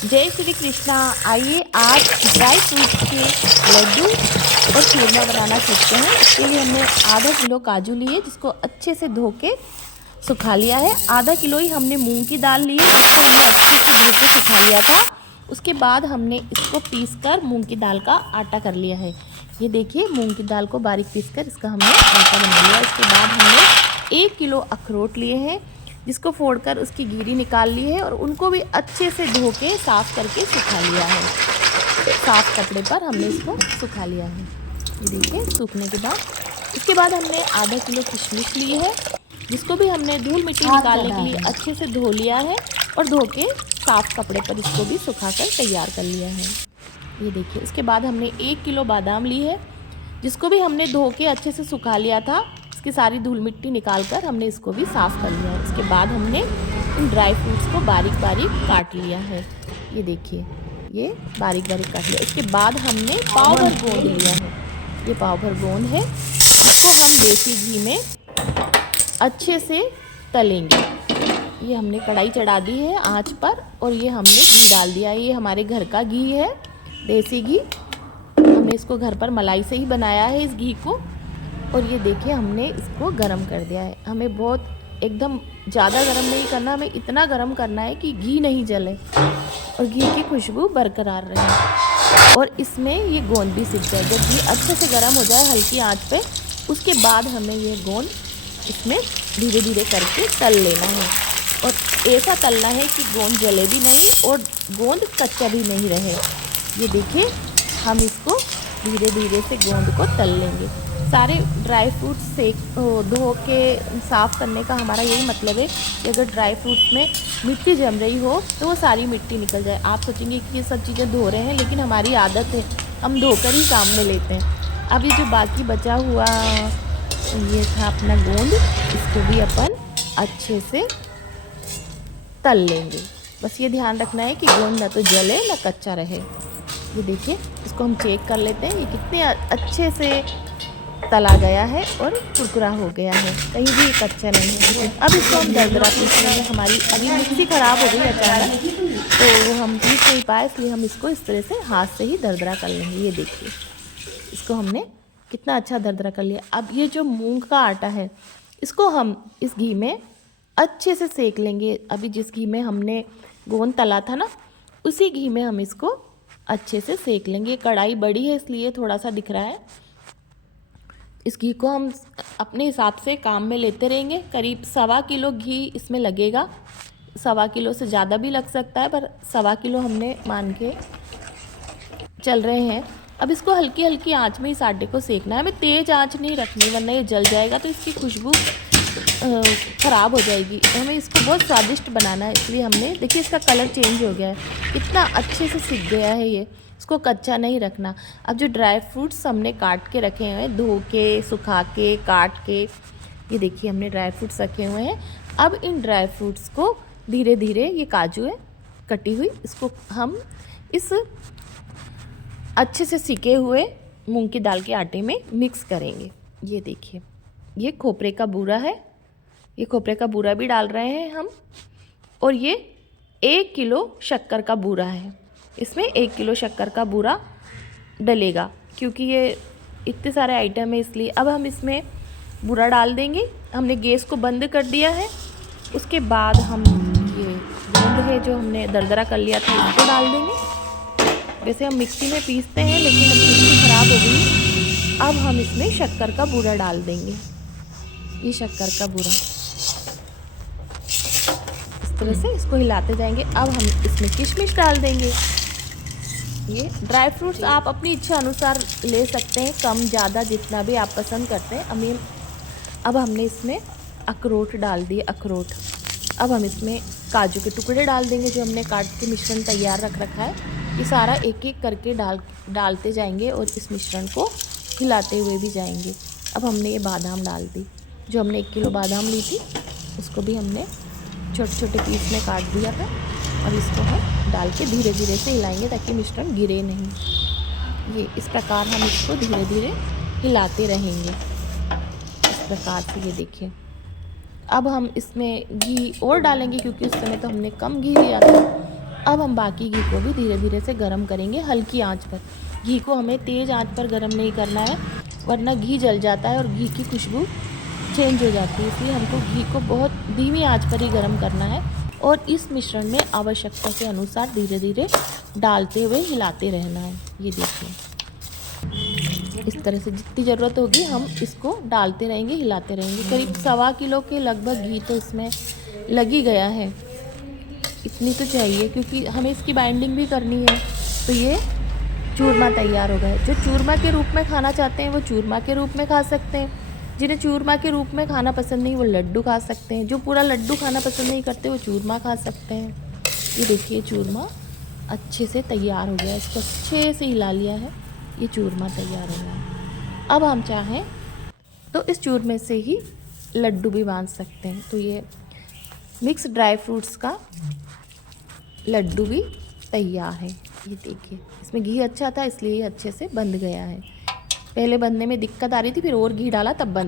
जय श्री कृष्णा। आइए आज ड्राई फ्रूट्स के लड्डू और चूरमा बनाना सीखते हैं। इसके लिए हमने आधा किलो काजू लिए जिसको अच्छे से धो के सुखा लिया है। आधा किलो ही हमने मूंग की दाल ली है जिसको हमने अच्छे से धो के सुखा लिया था। उसके बाद हमने इसको पीसकर मूंग की दाल का आटा कर लिया है। ये देखिए मूंग की दाल को बारीक पीसकर इसका हमने आटा बना लिया। इसके बाद हमने 1 किलो अखरोट लिए हैं जिसको फोड़कर उसकी गिरी निकाल ली है और उनको भी अच्छे से धो के साफ़ करके सुखा लिया है। साफ़ कपड़े पर हमने इसको सुखा लिया है। ये देखिए सूखने के बाद इसके बाद हमने आधा किलो किशमिश ली है जिसको भी हमने धूल मिट्टी निकालने के लिए अच्छे से धो लिया है और धो के साफ़ कपड़े पर इसको भी सुखाकर तैयार कर लिया है। ये देखिए इसके बाद हमने 1 किलो बादाम ली है जिसको भी हमने धो के अच्छे से सुखा लिया था। इसकी सारी धूल मिट्टी निकाल कर हमने इसको भी साफ़ कर लिया है। इसके बाद हमने इन ड्राई फ्रूट्स को बारीक बारीक काट लिया है। ये देखिए ये बारीक बारीक काट लिया। इसके बाद हमने पाव भर गोंद लिया है। ये पाव भर गोंद है इसको हम देसी घी में अच्छे से तलेंगे। ये हमने कढ़ाई चढ़ा दी है आंच पर और ये हमने घी डाल दिया है। ये हमारे घर का घी है, देसी घी। हमने इसको घर पर मलाई से ही बनाया है इस घी को। और ये देखिए हमने इसको गरम कर दिया है। हमें बहुत एकदम ज़्यादा गरम नहीं करना, हमें इतना गरम करना है कि घी नहीं जले और घी की खुशबू बरकरार रहे और इसमें ये गोंद भी सिक जाए। जब घी अच्छे से गरम हो जाए हल्की आंच पे, उसके बाद हमें ये गोंद इसमें धीरे धीरे करके तल लेना है और ऐसा तलना है कि गोंद जले भी नहीं और गोंद कच्चा भी नहीं रहे। ये देखिए हम इसको धीरे धीरे से गोंद को तल लेंगे। सारे ड्राई फ्रूट्स धो के साफ़ करने का हमारा यही मतलब है कि अगर ड्राई फ्रूट्स में मिट्टी जम रही हो तो वो सारी मिट्टी निकल जाए। आप सोचेंगे कि ये सब चीज़ें धो रहे हैं, लेकिन हमारी आदत है हम धोकर ही काम में लेते हैं। अब ये जो बाकी बचा हुआ ये था अपना गोंद, इसको भी अपन अच्छे से तल लेंगे। बस ये ध्यान रखना है कि गोंद ना तो जले ना कच्चा रहे। ये देखिए इसको हम चेक कर लेते हैं ये कितने अच्छे से तला गया है और कुरकुरा हो गया है, कहीं भी कच्चा नहीं है। अब इसको हम दरदरा पीस लेंगे। हमारी अभी मिक्सी ख़राब हो गई अचानक तो हम पीस नहीं पाए, इसलिए हम इसको इस तरह से हाथ से ही दरदरा कर लेंगे। ये देखिए इसको हमने कितना अच्छा दरदरा कर लिया। अब ये जो मूंग का आटा है इसको हम इस घी में अच्छे से सेक लेंगे। अभी जिस घी में हमने गोंद तला था ना, उसी घी में हम इसको अच्छे से सेक लेंगे। कढ़ाई बड़ी है इसलिए थोड़ा सा दिख रहा है। इस घी को हम अपने हिसाब से काम में लेते रहेंगे। करीब 1.25 किलो घी इसमें लगेगा। 1.25 किलो से ज़्यादा भी लग सकता है, पर 1.25 किलो हमने मान के चल रहे हैं। अब इसको हल्की हल्की आंच में इस आटे को सेकना है। हमें तेज़ आंच नहीं रखनी वरना ये जल जाएगा तो इसकी खुशबू ख़राब हो जाएगी। हमें इसको बहुत स्वादिष्ट बनाना है, इसलिए हमने देखिए इसका कलर चेंज हो गया है, कितना अच्छे से सिक गया है ये। इसको कच्चा नहीं रखना। अब जो ड्राई फ्रूट्स हमने काट के रखे हुए हैं, धो के सुखा के काट के, ये देखिए हमने ड्राई फ्रूट्स रखे हुए हैं। अब इन ड्राई फ्रूट्स को धीरे धीरे, ये काजू है कटी हुई, इसको हम इस अच्छे से सिके हुए मूंग की दाल के आटे में मिक्स करेंगे। ये देखिए ये खोपरे का बूरा है, ये खोपरे का बूरा भी डाल रहे हैं हम। और ये 1 किलो शक्कर का बूरा है, इसमें 1 किलो शक्कर का बूरा डलेगा क्योंकि ये इतने सारे आइटम है इसलिए। अब हम इसमें बूरा डाल देंगे। हमने गैस को बंद कर दिया है। उसके बाद हम ये गोंद है जो हमने दरदरा कर लिया था इसको डाल देंगे। वैसे हम मिक्सी में पीसते हैं लेकिन अब मिक्सी ख़राब हो गई। अब हम इसमें शक्कर का बूरा डाल देंगे। ये शक्कर का बूरा इस तरह से इसको हिलाते जाएंगे। अब हम इसमें किशमिश डाल देंगे। ये ड्राई फ्रूट्स आप अपनी इच्छा अनुसार ले सकते हैं, कम ज़्यादा जितना भी आप पसंद करते हैं। अब हमने इसमें अखरोट डाल दिए, अखरोट। अब हम इसमें काजू के टुकड़े डाल देंगे जो हमने काट के मिश्रण तैयार रख रखा है। ये सारा एक एक करके डालते जाएंगे और इस मिश्रण को हिलाते हुए भी जाएंगे। अब हमने ये बादाम डाल दी, जो हमने 1 किलो बादाम ली थी उसको भी हमने छोटे छोटे पीस में काट दिया था। और इसको हम डाल के धीरे धीरे से हिलाएंगे ताकि मिश्रण गिरे नहीं। ये इस प्रकार हम इसको धीरे धीरे हिलाते रहेंगे इस प्रकार से। ये देखिए अब हम इसमें घी और डालेंगे क्योंकि उस समय तो हमने कम घी लिया था। अब हम बाकी घी को भी धीरे धीरे से गर्म करेंगे हल्की आंच पर। घी को हमें तेज़ आंच पर गर्म नहीं करना है, वरना घी जल जाता है और घी की खुशबू चेंज हो जाती है। इसलिए हमको घी को बहुत धीमी आंच पर ही गर्म करना है और इस मिश्रण में आवश्यकता के अनुसार धीरे धीरे डालते हुए हिलाते रहना है। ये देखिए, इस तरह से जितनी ज़रूरत होगी हम इसको डालते रहेंगे, हिलाते रहेंगे। करीब 1.25 किलो के लगभग घी तो इसमें लग ही गया है। इतनी तो चाहिए क्योंकि हमें इसकी बाइंडिंग भी करनी है। तो ये चूरमा तैयार हो गया है। जो चूरमा के रूप में खाना चाहते हैं वो चूरमा के रूप में खा सकते हैं, जिन्हें चूरमा के रूप में खाना पसंद नहीं वो लड्डू खा सकते हैं, जो पूरा लड्डू खाना पसंद नहीं करते वो चूरमा खा सकते हैं। ये देखिए चूरमा अच्छे से तैयार हो गया है, इसको अच्छे से हिला लिया है, ये चूरमा तैयार हो गया है। अब हम चाहें तो इस चूरमे से ही लड्डू भी बांध सकते हैं। तो ये मिक्स ड्राई फ्रूट्स का लड्डू भी तैयार है। ये देखिए, इसमें घी अच्छा था इसलिए ये अच्छे से बंध गया है। पहले बनने में दिक्कत आ रही थी, फिर और घी डाला तब बन